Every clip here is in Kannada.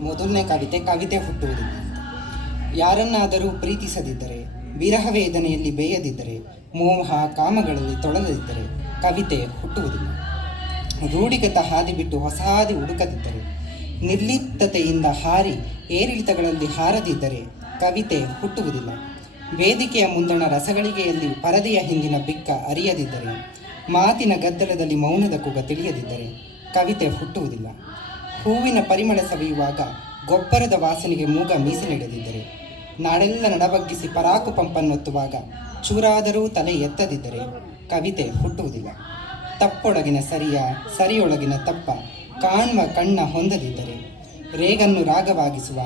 ಮೊದಲನೇ ಕವಿತೆ ಕವಿತೆ ಹುಟ್ಟುವುದಿಲ್ಲ ಯಾರನ್ನಾದರೂ ಪ್ರೀತಿಸದಿದ್ದರೆ, ವಿರಹ ವೇದನೆಯಲ್ಲಿ ಬೇಯದಿದ್ದರೆ, ಮೋಹ ಕಾಮಗಳಲ್ಲಿ ತೊಳೆದಿದ್ದರೆ ಕವಿತೆ ಹುಟ್ಟುವುದಿಲ್ಲ ರೂಢಿಗತ ಹಾದಿ ಬಿಟ್ಟು ಹೊಸ ಹಾದಿ ಹುಡುಕದಿದ್ದರೆ, ನಿರ್ಲಿಪ್ತತೆಯಿಂದ ಹಾರಿ ಏರಿಳಿತಗಳಲ್ಲಿ ಹಾರದಿದ್ದರೆ ಕವಿತೆ ಹುಟ್ಟುವುದಿಲ್ಲ. ವೇದಿಕೆಯ ಮುಂದಣ ರಸಗಳಿಗೆಯಲ್ಲಿ ಪರದೆಯ ಹಿಂದಿನ ಬಿಕ್ಕ ಅರಿಯದಿದ್ದರೆ, ಮಾತಿನ ಗದ್ದಲದಲ್ಲಿ ಮೌನದ ಕುಗ ತಿಳಿಯದಿದ್ದರೆ ಕವಿತೆ ಹುಟ್ಟುವುದಿಲ್ಲ. ಹೂವಿನ ಪರಿಮಳ ಸವಿಯುವಾಗ ಗೊಬ್ಬರದ ವಾಸನೆಗೆ ಮೂಗ ಮೀಸಲಿಡದಿದ್ದರೆ ನಾಡೆಲ್ಲ ನಡಬಗ್ಗಿಸಿ ಪರಾಕು ಪಂಪನ್ನೊತ್ತುವಾಗ ಚೂರಾದರೂ ತಲೆ ಎತ್ತದಿದ್ದರೆ ಕವಿತೆ ಹುಟ್ಟುವುದಿಲ್ಲ. ತಪ್ಪೊಳಗಿನ ಸರಿಯ, ಸರಿಯೊಳಗಿನ ತಪ್ಪ ಕಾಣುವ ಕಣ್ಣ ಹೊಂದದಿದ್ದರೆ, ರೇಗನ್ನು ರಾಗವಾಗಿಸುವ,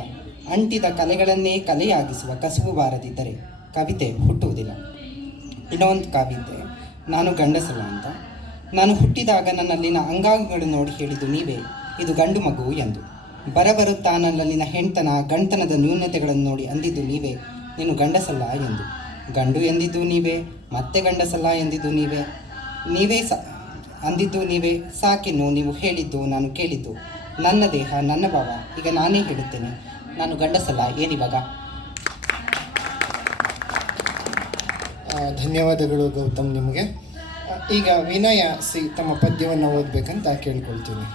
ಅಂಟಿದ ಕಲೆಗಳನ್ನೇ ಕಲೆಯಾಗಿಸುವ ಕಸುಬು ಬಾರದಿದ್ದರೆ ಕವಿತೆ ಹುಟ್ಟುವುದಿಲ್ಲ. ಇನ್ನೊಂದು ಕವಿತೆ ನಾನು ಗಂಡಸಲ್ಲ ಅಂತ. ನಾನು ಹುಟ್ಟಿದಾಗ ನನ್ನಲ್ಲಿನ ಅಂಗಾಂಗಗಳು ನೋಡಿ ಹೇಳಿದ್ದು ನೀವೇ. ಇದು ಗಂಡು ಮಗು ಎಂದು. ಬರಬರುತ್ತಾ ನನ್ನಲ್ಲಿನ ಹೆಣ್ತನ ಗಂಟನದ ನ್ಯೂನತೆಗಳನ್ನು ನೋಡಿ ಅಂದಿದ್ದು ನೀವೇ. ನೀನು ಗಂಡಸಲ್ಲ ಎಂದು. ಗಂಡು ಎಂದಿದ್ದು ನೀವೇ, ಮತ್ತೆ ಗಂಡಸಲ್ಲ ಎಂದಿದ್ದು ನೀವೇ. ನೀವೇ ಸ, ಅಂದಿದ್ದು ನೀವೇ. ಸಾಕಿನ್ನು ನೀವು ಹೇಳಿದ್ದು ನಾನು ಕೇಳಿದ್ದು. ನನ್ನ ದೇಹ, ನನ್ನ ಭಾವ, ಈಗ ನಾನೇ ಹೇಳುತ್ತೇನೆ. ನಾನು ಗಂಡಸಲ್ಲ, ಏನಿವಾಗ? ಧನ್ಯವಾದಗಳು ಗೌತಮ್ ನಿಮಗೆ. ಈಗ ವಿನಯ ಸಿ ತಮ್ಮ ಪದ್ಯವನ್ನು ಓದಬೇಕಂತ ಕೇಳ್ಕೊಳ್ತೀನಿ.